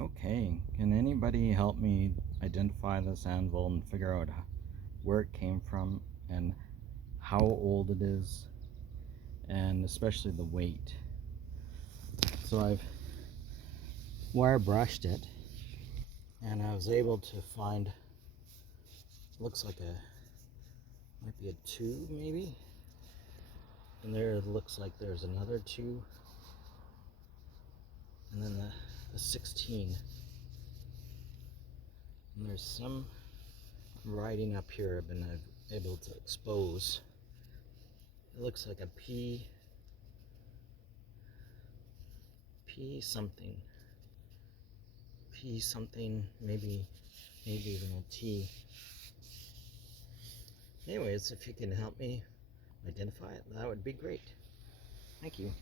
Okay, can anybody help me identify this anvil and figure out where it came from and how old it is, and especially the weight? So I've wire brushed it and I was able to find, looks like might be a 2 maybe, and there it looks like there's another 2, and then the 16, and there's some writing up here I've been able to expose. It looks like a P something, maybe even a T. Anyways, if you can help me identify it, that would be great. Thank you.